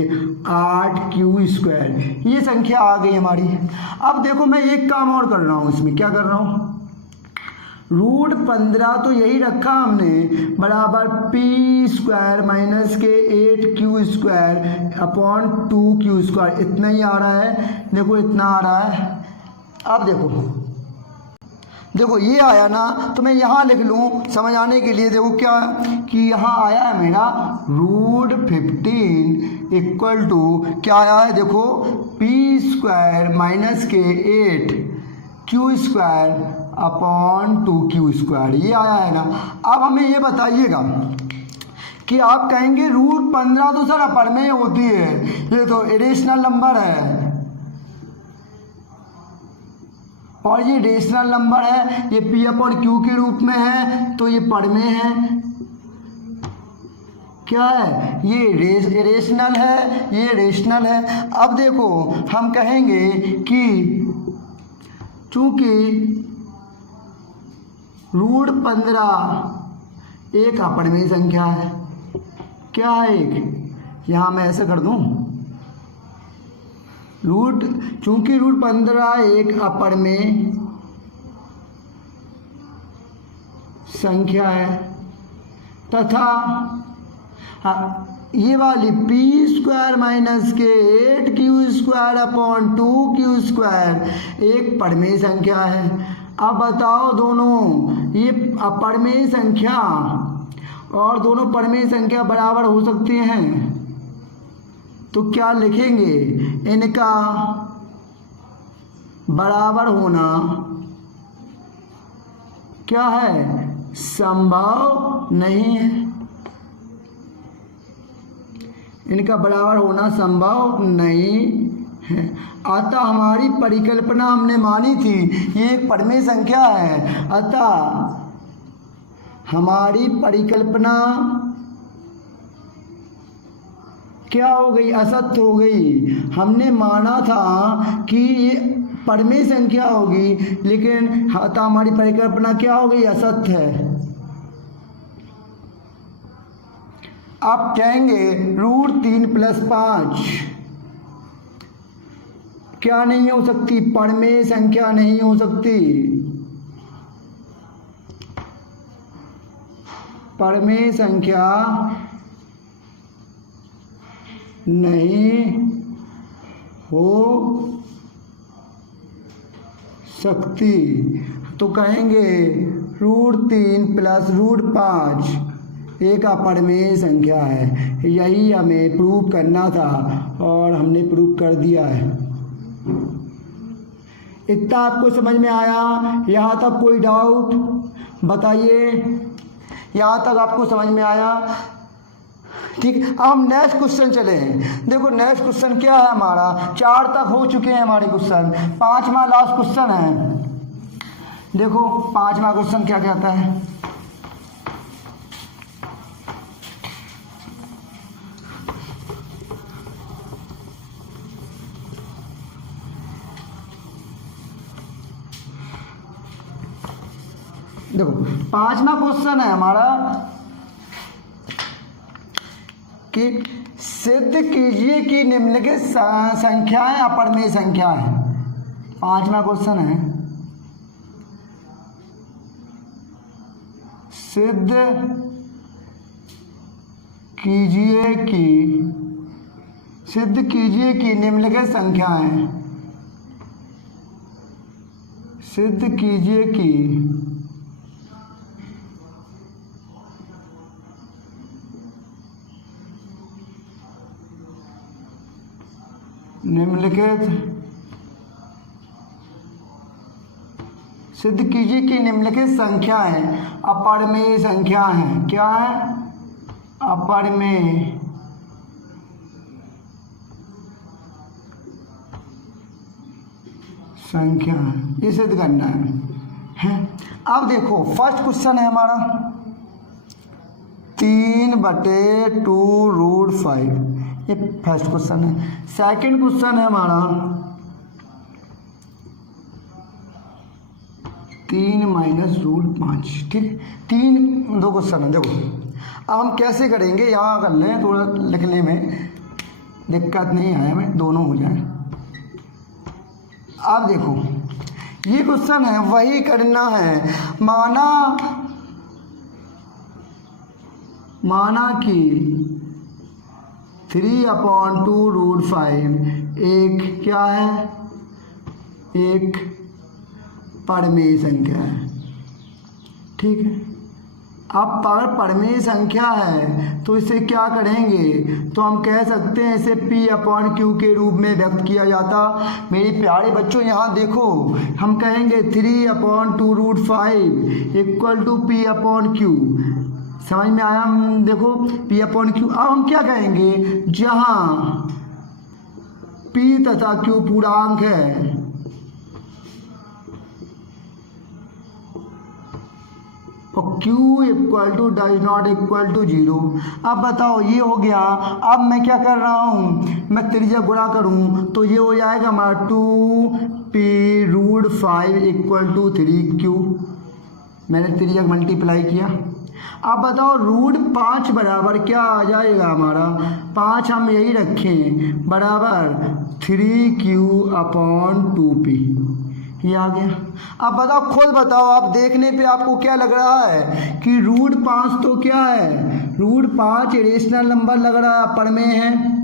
8q², ये संख्या आ गई हमारी। अब देखो मैं एक काम और कर रहा हूँ, इसमें क्या कर रहा हूँ? √15 तो यही रखा हमने बराबर p² - के 8q² / 2q², इतना ही आ रहा है। देखो इतना आ रहा है। अब देखो ये आया ना, तो मैं यहाँ लिख लूँ समझ आने के लिए। देखो क्या कि यहाँ आया है मेरा √15 = क्या आया है? देखो p² - के 8q² / 2q², ये आया है ना। अब हमें ये बताइएगा कि आप कहेंगे √15 तो सर अपरमेय होती है, ये तो इरेशनल नंबर है और ये रेशनल नंबर है, ये p/q के रूप में है तो ये परमेय है। क्या है, ये रेशनल है, ये रेशनल है। अब देखो हम कहेंगे कि चूंकि √15 एक अपरिमेय संख्या है, क्या है एक, यहाँ मैं ऐसे कर दूँ, चूंकि √15 एक अपरिमेय संख्या है तथा ये वाली p² माइनस के 8q² एक परिमेय संख्या है। अब बताओ दोनों ये अपरिमेय संख्या और दोनों परिमेय संख्या बराबर हो सकती हैं, तो क्या लिखेंगे, इनका बराबर होना क्या है, संभव नहीं है। इनका बराबर होना संभव नहीं है। अतः हमारी परिकल्पना हमने मानी थी ये एक परिमेय संख्या है, अतः हमारी परिकल्पना क्या हो गई, असत्य हो गई। हमने माना था कि ये परिमेय संख्या होगी, लेकिन अतः हमारी परिकल्पना क्या हो गई, असत्य है। आप कहेंगे √3 + 5 क्या नहीं हो सकती, परिमेय संख्या नहीं हो सकती, परिमेय संख्या नहीं हो सकती। तो कहेंगे √3 + √5 एक अपरिमेय संख्या है। यही हमें प्रूव करना था और हमने प्रूव कर दिया है। इतना आपको समझ में आया? यहाँ तक कोई डाउट बताइए? यहाँ तक आपको समझ में आया? ठीक, अब हम नेक्स्ट क्वेश्चन चले हैं। देखो नेक्स्ट क्वेश्चन क्या है हमारा, 4 तक हो चुके हैं हमारे क्वेश्चन, 5वां लास्ट क्वेश्चन है। देखो 5वां क्वेश्चन क्या कहता है, देखो 5वां क्वेश्चन है हमारा कि सिद्ध कीजिए कि निम्नलिखित संख्याएं अपरिमेय संख्या है। 5वां क्वेश्चन है, सिद्ध कीजिए कि निम्नलिखित संख्याएं, सिद्ध कीजिए कि निम्नलिखित संख्याएं अपरिमेय संख्या हैं। क्या है? अपरिमेय संख्या, ये सिद्ध करना है। अब देखो फर्स्ट क्वेश्चन है हमारा 3/2√5, ये फर्स्ट क्वेश्चन है। सेकंड क्वेश्चन है हमारा 3 - √5। ठीक, 2 क्वेश्चन है। देखो अब हम कैसे करेंगे, यहाँ कर लें, थोड़ा लिखने में दिक्कत नहीं है, हमें दोनों हो जाए। अब देखो ये क्वेश्चन है, वही करना है। माना कि 3/2√5 एक क्या है, एक परिमेय संख्या है। ठीक है, अब परिमेय संख्या है तो इसे क्या करेंगे, तो हम कह सकते हैं इसे P/Q के रूप में व्यक्त किया जाता। मेरे प्यारे बच्चों यहाँ देखो, हम कहेंगे 3/2√5 = P/Q। समझ में आया? देखो P/Q। अब हम क्या कहेंगे, जहाँ P तथा Q पूर्णांक है, और Q equal to does not equal to 0। अब बताओ ये हो गया। अब मैं क्या कर रहा हूँ, मैं त्रिज्या गुणा करूँ तो ये हो जाएगा हमारा 2p√5 इक्वल टू 3q। मैंने त्रिज्या मल्टीप्लाई किया। अब बताओ √5 बराबर क्या आ जाएगा हमारा, 5 हम यही रखें बराबर 3q/2p। ये आ गया। अब बताओ, खुद बताओ, आप देखने पे आपको क्या लग रहा है कि √5 तो क्या है, √5 इरेशनल नंबर लग रहा है, परमेय है,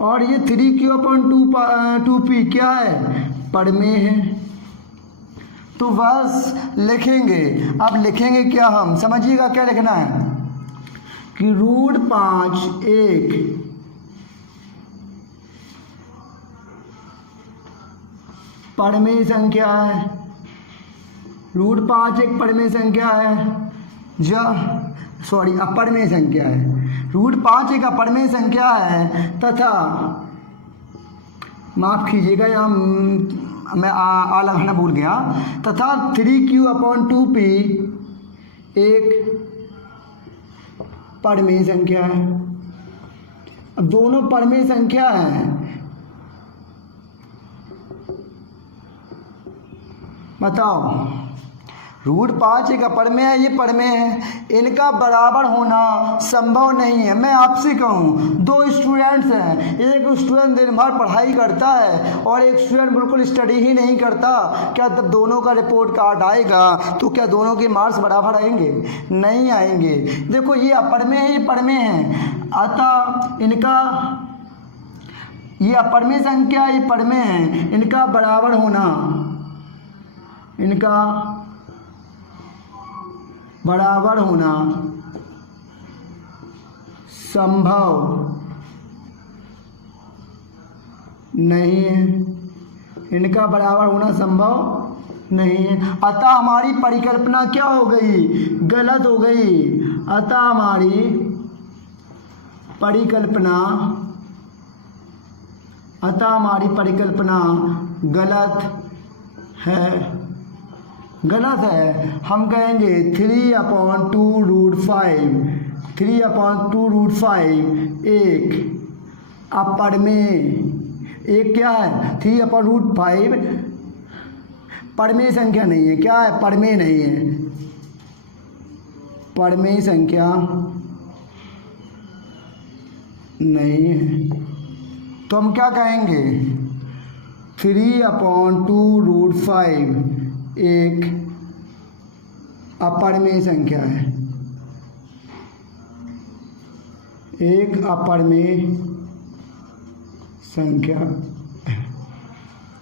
और ये 3q/2p क्या है, परमेय है। तो बस लिखेंगे। अब लिखेंगे क्या, हम समझिएगा क्या लिखना है कि √5 एक परमेय संख्या है, √5 एक परमेय संख्या है, अपरमेय संख्या है। √5 एक अपरमेय संख्या है तथा, माफ कीजिएगा यहाँ मैं आ लगाना भूल गया, तथा 3q/2p एक परमेय संख्या है। अब दोनों परमेय संख्या हैं, बताओ √5 एक अपरमेय है, ये परमेय है, इनका बराबर होना संभव नहीं है। मैं आपसे कहूँ, दो स्टूडेंट्स हैं, एक स्टूडेंट दिन भर पढ़ाई करता है और एक स्टूडेंट बिल्कुल स्टडी ही नहीं करता, क्या तब दोनों का रिपोर्ट कार्ड आएगा तो क्या दोनों के मार्क्स बराबर आएंगे? नहीं आएंगे। देखो ये अपरमेय है, ये परमेय है, अतः इनका, ये अपरमेय संख्या, ये परमेय है, इनका बराबर होना, इनका बराबर होना संभव नहीं है, इनका बराबर होना संभव नहीं है। अतः हमारी परिकल्पना क्या हो गई, गलत हो गई। अतः हमारी परिकल्पना गलत है, गलत है। हम कहेंगे 3/2√5 एक अपरमेय, एक क्या है, 3/5 परमेय संख्या नहीं है, क्या है, परमेय नहीं है, परमेय संख्या नहीं है। तो हम क्या कहेंगे, 3/2√5 एक अपरमेय संख्या है, एक अपरमेय संख्या है।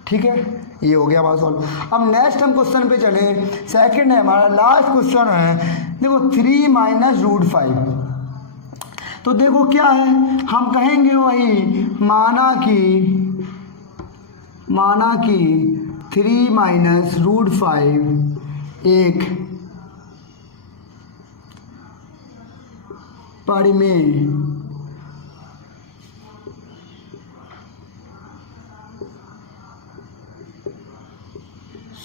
ठीक है, ये हो गया हमारा सॉल्व। अब नेक्स्ट हम क्वेश्चन पे चले, सेकंड है हमारा, लास्ट क्वेश्चन है। देखो 3 - √5, तो देखो क्या है, हम कहेंगे वही, माना कि 3 - √5 एक परमेय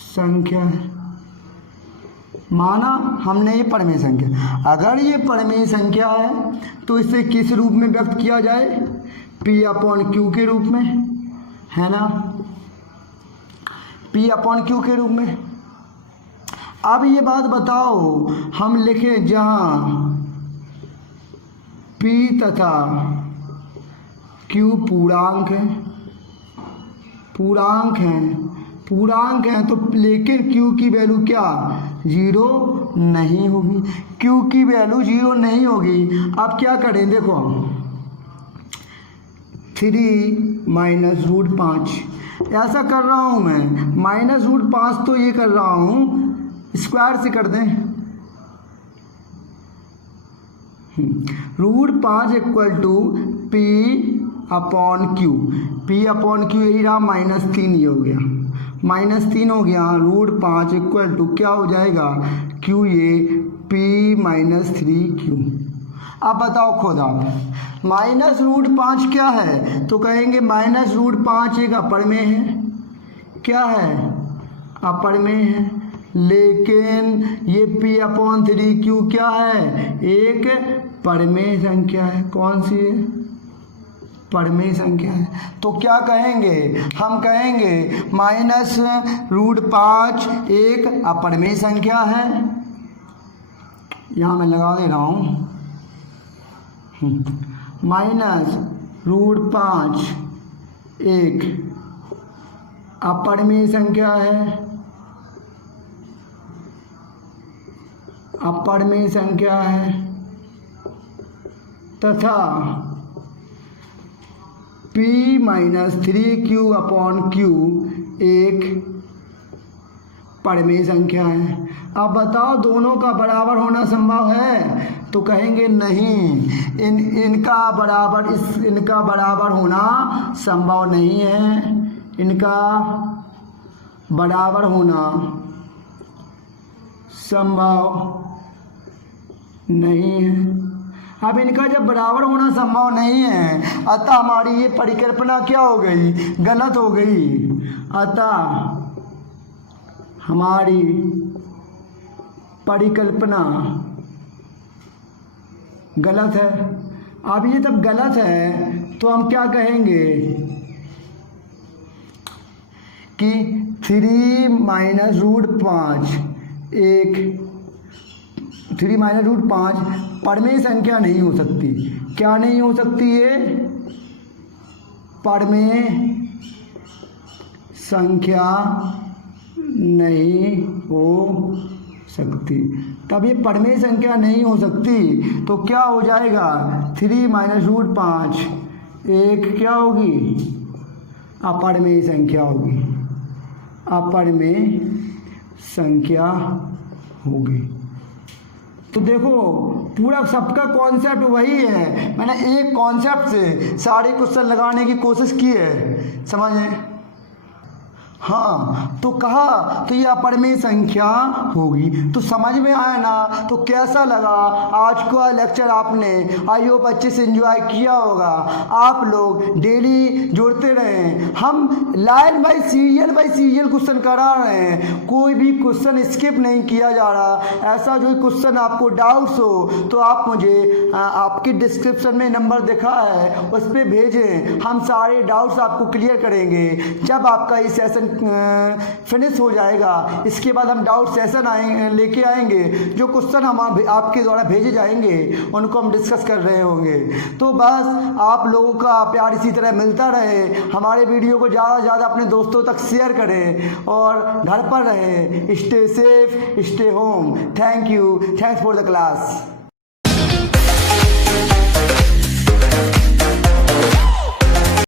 संख्या है। माना हमने ये परमेय संख्या, अगर ये परमेय संख्या है तो इसे किस रूप में व्यक्त किया जाए, P/Q के रूप में, है ना, P/Q के रूप में। अब ये बात बताओ, हम लिखें जहाँ P तथा Q पूर्णांक हैं, तो लेकिन Q की वैल्यू क्या, 0 नहीं होगी, Q की वैल्यू 0 नहीं होगी। अब क्या करें, देखो 3 - √5 ऐसा कर रहा हूँ मैं, -√5 तो ये कर रहा हूँ, स्क्वायर से कर दें, √5 इक्वल टू P/Q, P/Q यही रहा, -3 ये हो गया, -3 हो गया, √5 इक्वल टू क्या हो जाएगा, Q ये P - 3Q। अब बताओ खुद आप, -√5 क्या है, तो कहेंगे -√5 एक अपरमेय है, क्या है, अपरमेय है, लेकिन ये P/3Q क्या है, एक परिमेय संख्या है। कौन सी है, परिमेय संख्या है। तो क्या कहेंगे, हम कहेंगे -√5 एक अपरिमेय संख्या है। यहाँ मैं लगा दे रहा हूँ, -√5 एक अपरिमेय संख्या है, अपरिमेय संख्या है, तथा P-3Q/Q एक परिमेय संख्या है। अब बताओ दोनों का बराबर होना संभव है, तो कहेंगे नहीं, इनका बराबर होना संभव नहीं है, इनका बराबर होना संभव नहीं है। अब इनका जब बराबर होना संभव नहीं है, अतः हमारी ये परिकल्पना क्या हो गई, गलत हो गई। अतः हमारी परिकल्पना गलत है। अब ये जब गलत है तो हम क्या कहेंगे कि 3-√5 परिमेय संख्या नहीं हो सकती। क्या नहीं हो सकती है, परिमेय संख्या नहीं हो सकती। तब ये परिमेय संख्या नहीं हो सकती तो क्या हो जाएगा, 3-√5 एक क्या होगी, अपरिमेय संख्या होगी, अपरिमेय संख्या होगी। तो देखो पूरा सबका कॉन्सेप्ट वही है, मैंने एक कॉन्सेप्ट से सारे क्वेश्चन लगाने की कोशिश की है, समझे। हाँ तो कहा तो ये अपरिमेय संख्या होगी। तो समझ में आया ना, तो कैसा लगा आज का लेक्चर, आपने आई होप अच्छे से एंजॉय किया होगा। आप लोग डेली जुड़ते रहें, हम लाइन बाई सीरियल क्वेश्चन करा रहे हैं, कोई भी क्वेश्चन स्किप नहीं किया जा रहा। ऐसा जो क्वेश्चन आपको डाउट्स हो तो आप मुझे आपके डिस्क्रिप्शन में नंबर दिखा है उस पर भेजें, हम सारे डाउट्स आपको क्लियर करेंगे। जब आपका ये सेशन फिनिश हो जाएगा, इसके बाद हम डाउट सेशन लेके आएंगे, जो क्वेश्चन हम आपके द्वारा भेजे जाएंगे उनको हम डिस्कस कर रहे होंगे। तो बस आप लोगों का प्यार इसी तरह मिलता रहे, हमारे वीडियो को ज़्यादा से ज़्यादा अपने दोस्तों तक शेयर करें और घर पर रहें। Stay safe, stay home. Thank you, thanks for the class.